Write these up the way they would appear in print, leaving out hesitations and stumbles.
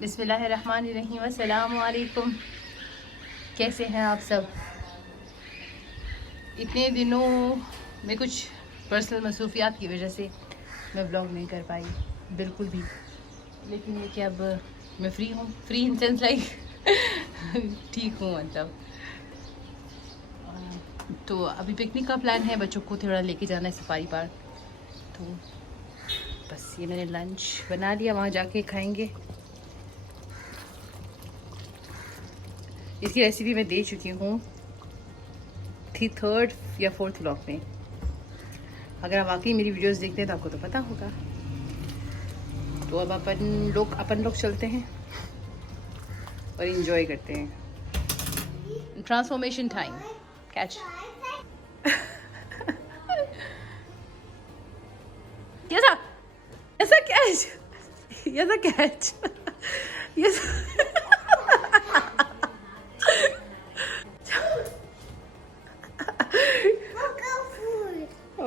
बिस्मिल्लाहिर्रहमानिर्रहीम, अस्सलामु अलैकुम। कैसे हैं आप सब? इतने दिनों में कुछ पर्सनल मसरूफियात की वजह से मैं ब्लॉग नहीं कर पाई बिल्कुल भी, लेकिन ये कि अब मैं फ्री हूँ, फ्री इन सेंस लाइक ठीक हूँ मतलब। तो अभी पिकनिक का प्लान है, बच्चों को थोड़ा लेके जाना है सफारी पार्क। तो बस ये मैंने लंच बना लिया, वहाँ जाके खाएंगे। इसकी रेसिपी मैं दे चुकी हूँ थी 3rd या 4th व्लॉग में। अगर आप वाकई मेरी वीडियोस देखते हैं तो आपको तो पता होगा। तो अब अपन लोग चलते हैं और इन्जॉय करते हैं। Transformation time catch. ऐसा ऐसा कैच, ऐसा catch,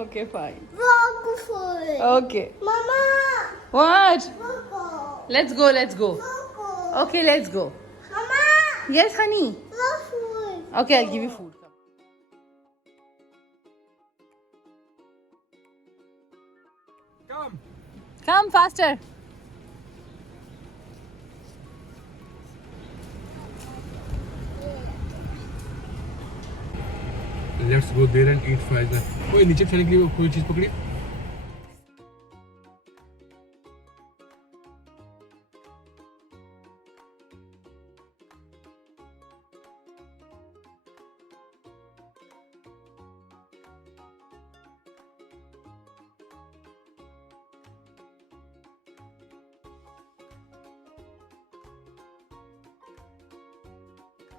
Okay, fine. Okay. Mama. What? Coco. Let's go, let's go. Coco. Okay, let's go. Mama. Yes, honey. Food. Okay, I'll give you food. Come faster. Let's go there and eat fries. कोई नीचे चढ़ने के लिए कोई चीज पकड़ी?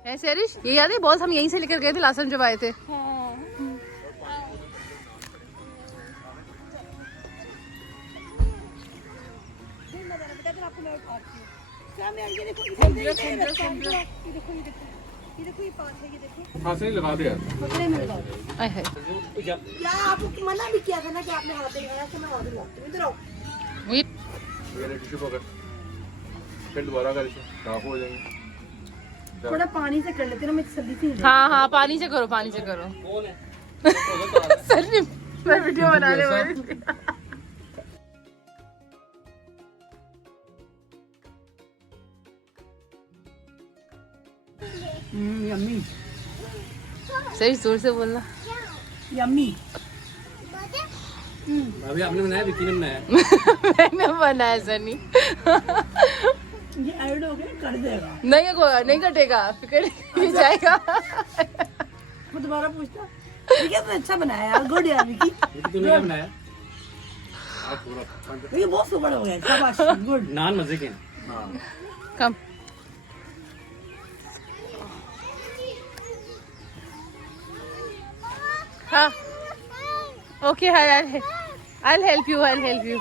है सेरिश, ये याद है बॉल्स हम यहीं से लेकर गए थे लास्ट टाइम जब आए थे। हाँ सही लगा दे यार। आए हाय। यार आपको मना भी किया था ना कि आपने हाथ लगाया तो मैं हाथ लगाती हूँ। इधर आओ। ये टिश्यू पकड़, फिर दोबारा कर इसे, साफ हो जाएंगे। थोड़ा पानी से कर लेते ना, मैं सर्दी थी। हाँ हाँ, पानी से करो, पानी से करो। सर मैं वीडियो बनाने वाली थी। यम्मी। सही जोर से बोलना। यम्मी। अभी आपने बनाया, विकी ने बनाया। मैंने बनाया सनी। ये ऐड हो गया, कर देगा। नहीं होगा, नहीं कटेगा, फिर जाएगा। मैं दोबारा पूछता। ठीक है, तो अच्छा बनाया यार, गुड यार विकी। तूने क्या बनाया? ये बहुत सुपर हो गया, शाबाश, गुड। नान मजे के। कम। हाँ okay, I'll help you, I'll help you.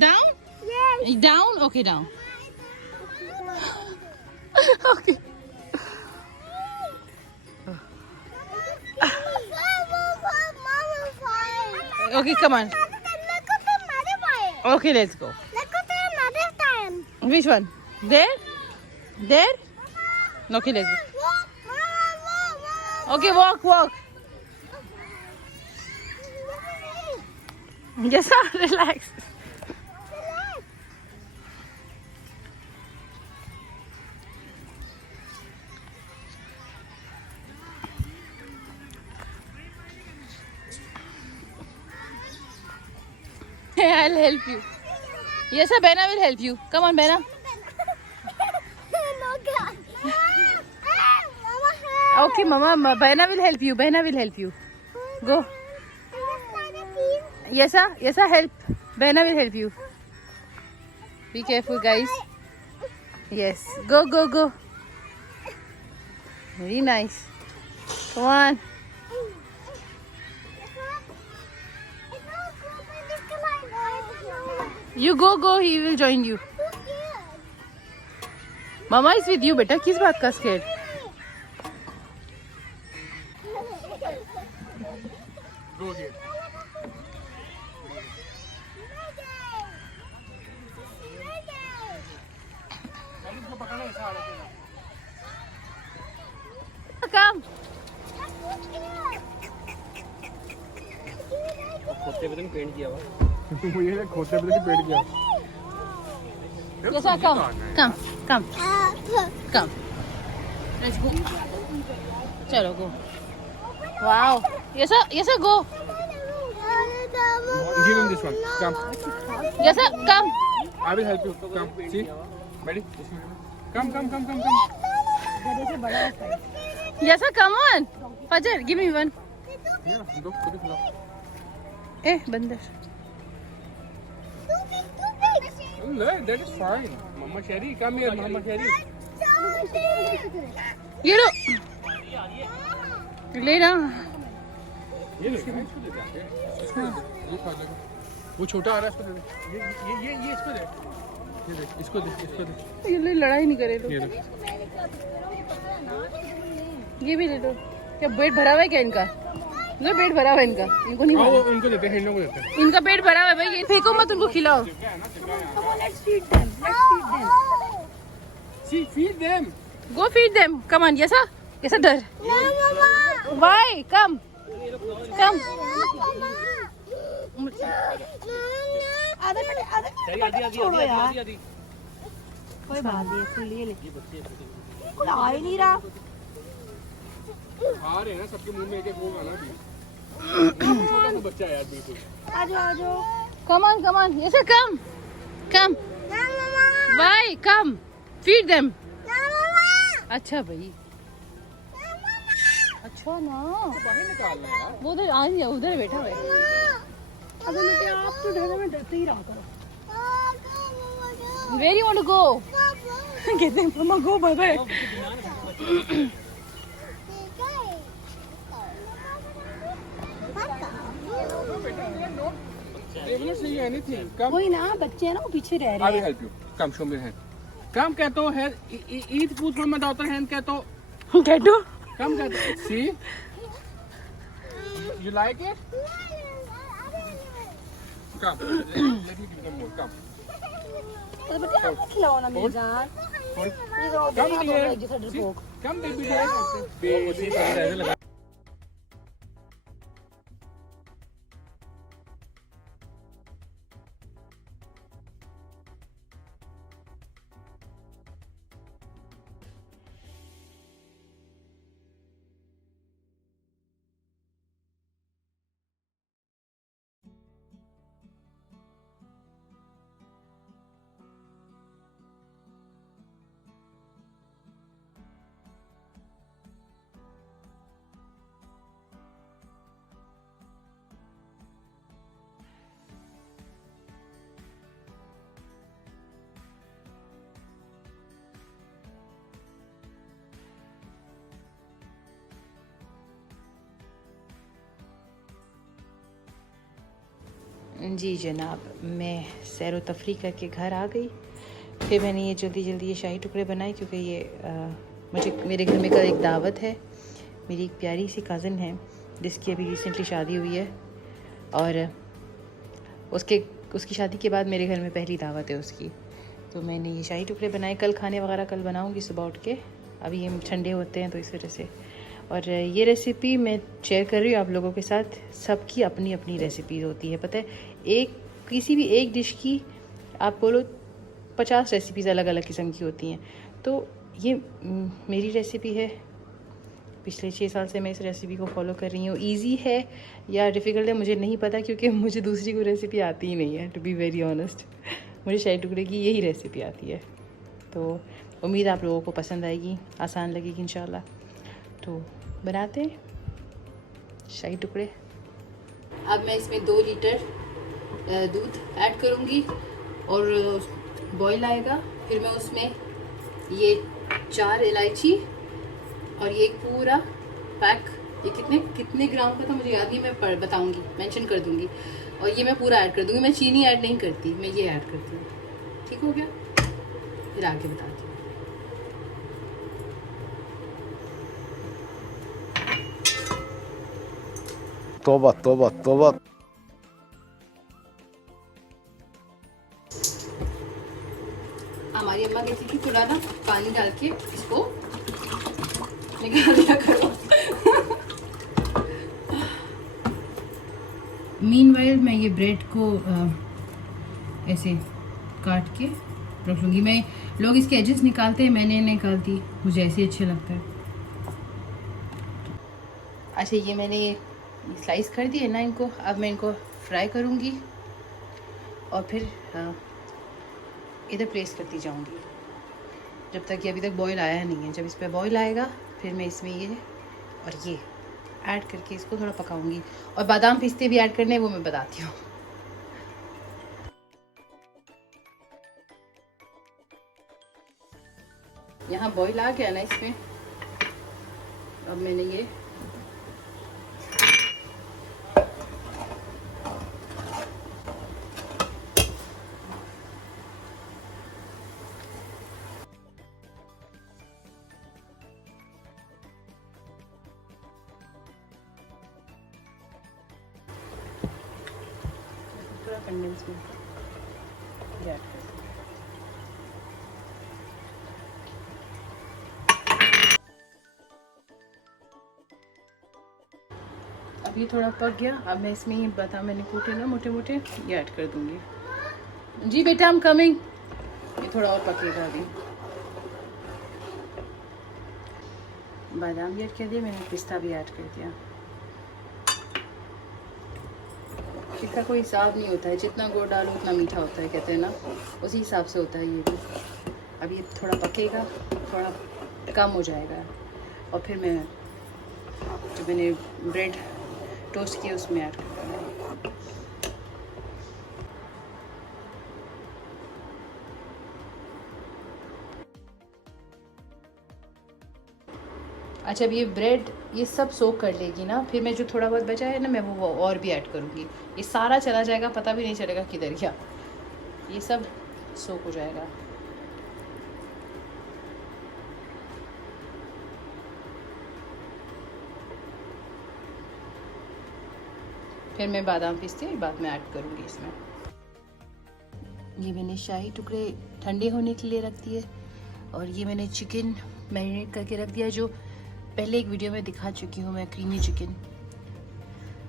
Down? Yes. Down? Okay, down. Okay. Okay, come on. Okay, let's go. Which one? There? There? Okay, let's go. Okay, walk. Just relax. I'll help you. Yes, sir, Bena will help you. Come on, Bena. Okay, Mama. Bena will help you. Go. Yes, sir, help. Bena will help you. Be careful, guys. Yes. Go. Very nice. Come on. You go, he will join you. Mama is with you बेटा, किस बात का skate? कम खोते पे तो paint किया हुआ। मुझे खोते पे पेड़ किया। Yesa, come. Let's go. चलो go. Wow. Yesa, go. Give him this one. Come. Yesa, come. I will help you. Come. See? Ready? Come. Yesa, come on. Fajar, give me one. Yeah, go. Put it down. बंदर. No, that is fine. Mama Sherry, come here, Mama Sherry. ये लो. ले ना. ये ले, इसको दे दे। ये खा लेगा। वो छोटा आ रहा है, इसको दे दे। ये इसको दे। ये दे, इसको दे। ये लड़ाई नहीं करे तो. ये दे। ये भी ले लो. क्या पेट भरा हुआ है क्या इनका? इनका पेट भरा हुआ है इनका. इनको नहीं हाँ, भरा. वो उनको देते हैं, हिंडों को देते हैं। इनका पेट भरा हुआ है भाई. ये फेंको मत, उनको खिलाओ. Let's feed them. See, feed them. Go feed them. Come on, Yesa. Yesa, डर. Why? Come. आधा छोड़ो यार. कोई बात नहीं, इसको ले ले. कोई आ ही नहीं रहा. खा रहे हैं ना, सबके मुंह में एक होगा ना भी। छोटा सा बच्चा है यार, बिल्कुल। आ जाओ. Come on. Yesa, come. Why? Come. Feed them. अच्छा भाई. अच्छा ना. बाहर निकालना है यार। वो उधर आ नहीं, उधर बैठा हुआ है. अबे बेटे, आप तो डरे में डरते ही रहा करो. Where you want to go? कहते हैं mama go bye bye. They will not see anything. Come. कोई ना, बच्चे हैं ना, वो पीछे रह I रहे will हैं. help you. Come, show me your hand. Come, कहते हो hand. Eat food from my daughter hand, कहते हो. Get do. Come, कहते हो. See? You like it? Come. Let me give them more. Come. अरे बेटे, आप खिलाओ ना मेरी जान. ये तो Come यहाँ here. पर एक जैसा डरपोक. Come, baby dear. Baby. जी जनाब, मैं सैर व तफरी करके घर आ गई. फिर मैंने ये जल्दी ये शाही टुकड़े बनाए क्योंकि ये मेरे घर में कल एक दावत है. मेरी एक प्यारी सी कज़न है जिसकी अभी रिसेंटली शादी हुई है और उसकी शादी के बाद मेरे घर में पहली दावत है उसकी. तो मैंने ये शाही टुकड़े बनाए. कल खाने वगैरह कल बनाऊँगी सुबह उठ के. अभी ये ठंडे होते हैं तो इस वजह से. और ये रेसिपी मैं शेयर कर रही हूँ आप लोगों के साथ. सबकी अपनी अपनी रेसिपी होती है, पता है. किसी भी एक डिश की आप बोलो 50 रेसिपीज़ अलग अलग किस्म की होती हैं. तो ये मेरी रेसिपी है. पिछले 6 साल से मैं इस रेसिपी को फॉलो कर रही हूँ. इजी है या डिफ़िकल्ट है मुझे नहीं पता क्योंकि मुझे दूसरी कोई रेसिपी आती ही नहीं है, टू बी वेरी ऑनेस्ट. मुझे शाही टुकड़े की यही रेसिपी आती है. तो उम्मीद आप लोगों को पसंद आएगी, आसान लगेगी इंशाल्लाह. तो बनाते हैं शाही टुकड़े. अब मैं इसमें 2 लीटर दूध ऐड करूँगी और बॉईल आएगा. फिर मैं उसमें ये 4 इलायची और ये पूरा पैक, ये कितने ग्राम का था मुझे याद नहीं, मैं बताऊँगी, मेंशन कर दूँगी. और ये मैं पूरा ऐड कर दूँगी. मैं चीनी ऐड नहीं करती, मैं ये ऐड करती हूँ. ठीक हो गया? फिर आगे बताती हूँ. तौबा तौबा तौबा। हमारी अम्मा कहती थी थोड़ा ना पानी डाल के इसको निकाल दिया करो। मीनवाइल मैं ये ब्रेड को ऐसे काट के रख लूँगी। मैं लोग इसके एजेस निकालते हैं, मैंने नहीं निकालती, मुझे ऐसे अच्छे लगता है। अच्छा ये मैंने स्लाइस कर दिए ना इनको, अब मैं इनको फ्राई करूँगी और फिर इधर प्लेस करती जाऊँगी जब तक ये अभी तक बॉईल आया नहीं है। जब इस पर बॉईल आएगा फिर मैं इसमें ये और ये ऐड करके इसको थोड़ा पकाऊंगी। और बादाम पिस्ते भी ऐड करने हैं, वो मैं बताती हूँ। यहाँ बॉईल आ गया ना इसमें, अब मैंने ये पूरा कंडेंस में ऐड कर दिया। अब ये थोड़ा पक गया, अब मैं इसमें ये बादाम मैंने कूटे ना मोटे मोटे, ये ऐड कर दूंगी। जी बेटा, I'm कमिंग। ये थोड़ा और पकेगा अभी। बादाम भी ऐड कर दिया मैंने, पिस्ता भी ऐड कर दिया। इसका कोई हिसाब नहीं होता है, जितना गुड़ डालो उतना मीठा होता है, कहते हैं ना, उसी हिसाब से होता है ये भी। अब ये थोड़ा पकेगा, थोड़ा कम हो जाएगा और फिर मैं जो मैंने ब्रेड टोस्ट किया उसमें ऐड कर दूँगी। अच्छा अब ये ब्रेड ये सब सोक कर लेगी ना, फिर मैं जो थोड़ा बहुत बचा है ना मैं वो और भी ऐड करूँगी। ये सारा चला जाएगा, पता भी नहीं चलेगा किधर गया, ये सब सोक हो जाएगा। फिर मैं बादाम पिस्ते बाद में ऐड करूँगी इसमें। ये मैंने शाही टुकड़े ठंडे होने के लिए रख दिए और ये मैंने चिकन मैरिनेट करके रख दिया, जो पहले एक वीडियो में दिखा चुकी हूँ मैं, क्रीमी चिकन।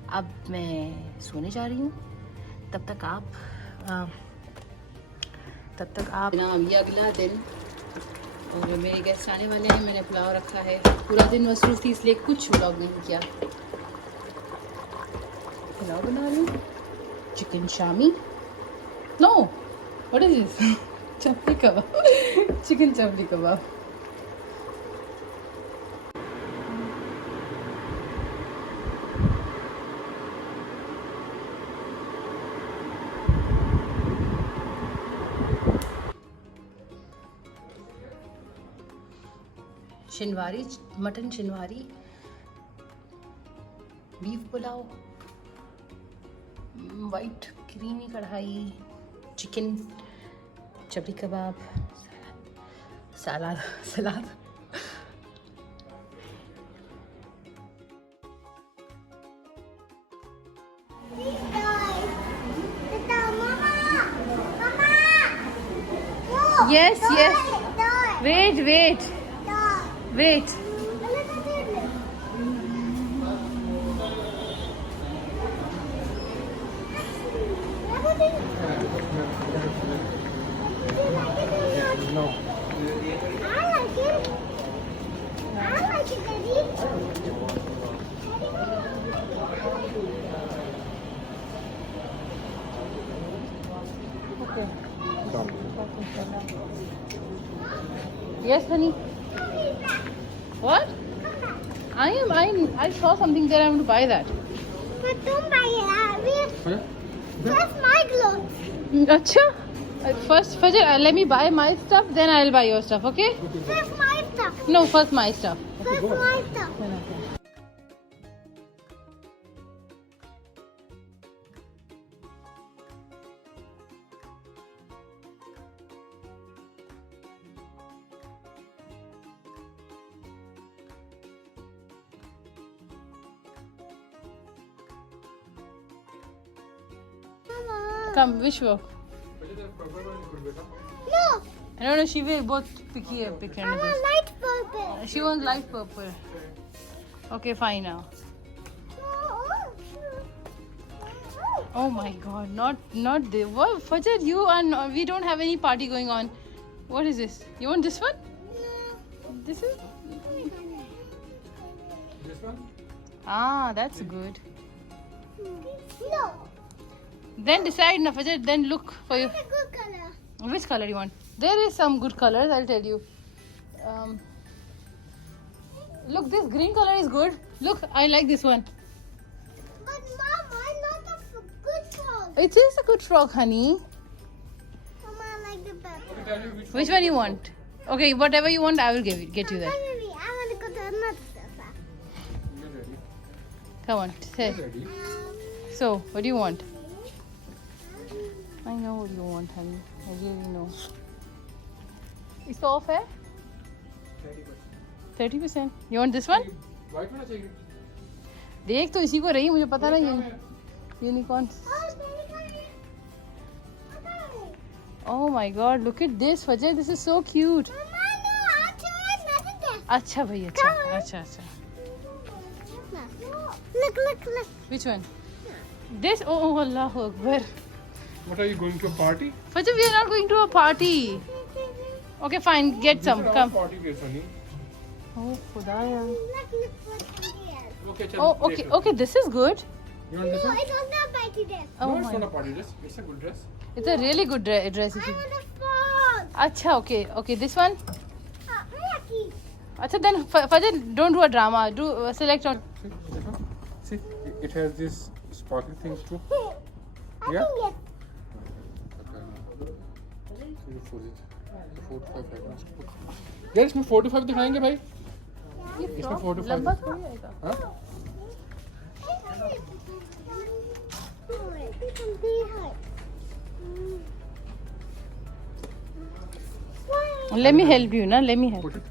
अब मैं सोने जा रही हूँ, तब तक ना ये अगला दिन और मेरे गेस्ट आने वाले हैं। मैंने पुलाव रखा है, पूरा दिन मसरूफ थी इसलिए कुछ व्लॉग नहीं किया। पुलाव बना रही हूँ, chicken shami, no what is this, chapli kebab, chicken chapli kebab. Shinwari, mutton shinwari, beef pulao, white creamy kadai, chicken chapli kebab, salad salad. Yes, yes. Wait, wait, wait. No. I like it. I like it, Daddy. Yes, honey. What? I saw something there. I want to buy that. But don't buy it. Huh? That's my clothes. Acha. First, Fajr, let me buy my stuff. Then I'll buy your stuff. Okay? That's my stuff. No, first my stuff. That's my stuff. Come, which one? Purple one is good, beta. No, No, she will both picky pick I and want light purple. She wants light purple. Okay, fine now. Oh my God, not the what? Fajr, you are not, we don't have any party going on. What is this? You want this one? This is This one? that's good. No, Then decide, na Fajr. Then look for you. it's a good color. Which color you want? There is some good colors. I'll tell you. Look, this green color is good. Look, I like this one. But Mom, I not a good frog. It is a good frog, honey. Mama, I like the purple. Okay, tell me Which one you want? Okay, whatever you want, I will get you that. Finally, I want to go to another sofa. You're ready. Come on, say. You're ready. So, what do you want? I know what you want, honey. I really know. It's off, eh? 30%. You want this one? White वाला चाहिए? देख तो इसी को रही, मुझे पता नहीं है. Unicorn. Oh, baby, Oh my God! Look at this, Fajr. This is so cute. Mama, no, I'll show you another desk. अच्छा भाई, अच्छा, अच्छा, अच्छा. Look. Which one? This? Oh, Allahu Akbar. What are you going to a party? Fajr, we are not going to a party. Okay, fine. Get some. These are all Come. party case, honey. Oh, Khudaya. Look what it is. Okay, chal, Oh, take okay, it. okay. This is good. You want this No, one? it's not a party desk. Oh No, it's my. not a party dress. It's a good dress. It's a really good dress. If I you... want a frog. Acha, okay, okay. This one. Lucky. Acha, then Fajr, don't do a drama. Do select on. See, this one? See, it has this sparkly things too. I Yeah? think yes. यार इसमें 4 to 5 दिखाएंगे भाई. इसमें 4 to 5. लंबा थोड़ी आएगा. हाँ? Let me help you, na. Let me help. Put it.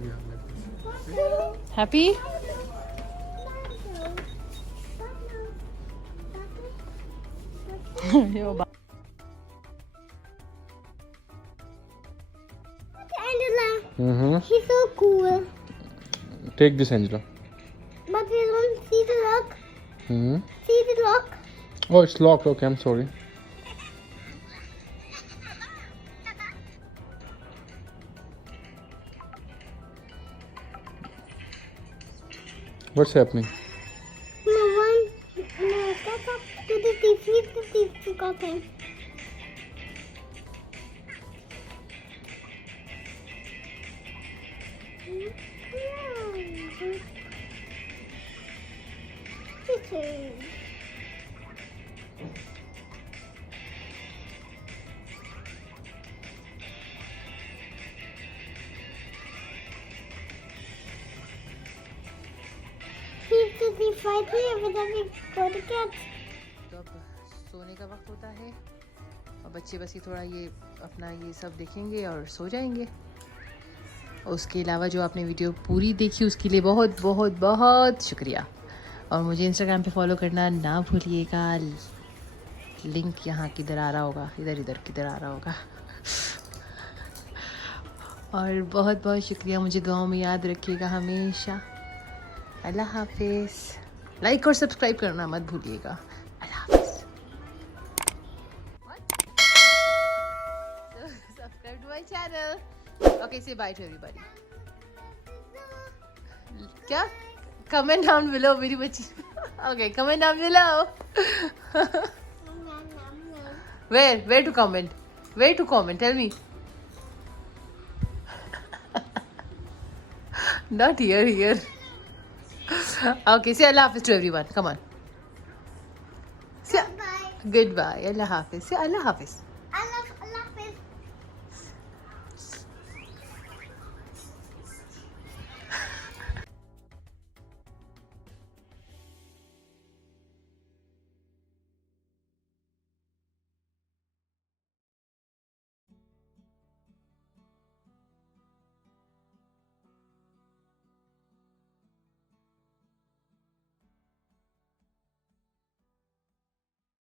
Yeah, like this. Happy? Yo, ba- Angela, she's so cool. Take this, Angela. But we don't see the lock. See the lock? Oh, it's locked. Okay, I'm sorry. What's happening? No, that's up to the TV got him. तो अब सोने का वक्त होता है और बच्चे बस ही थोड़ा ये अपना ये सब देखेंगे और सो जाएंगे. और उसके अलावा जो आपने वीडियो पूरी देखी उसके लिए बहुत बहुत बहुत शुक्रिया. और मुझे इंस्टाग्राम पे फॉलो करना ना भूलिएगा. लिंक यहाँ किधर आ रहा होगा, इधर किधर आ रहा होगा. और बहुत बहुत शुक्रिया. मुझे दुआओं में याद रखिएगा हमेशा. अल्लाह हाफिज़. लाइक और सब्सक्राइब करना मत भूलिएगा. अल्लाह हाफिज़. Subscribe to my channel. Okay, say bye to everybody. क्या? Comment down below मेरी बच्ची. Okay, comment down below. Where to comment? Where to comment? Tell me. Not here. Okay, say Allah Hafiz to everyone. Come on. Say Bye. goodbye. Allah Hafiz. Say Allah Hafiz.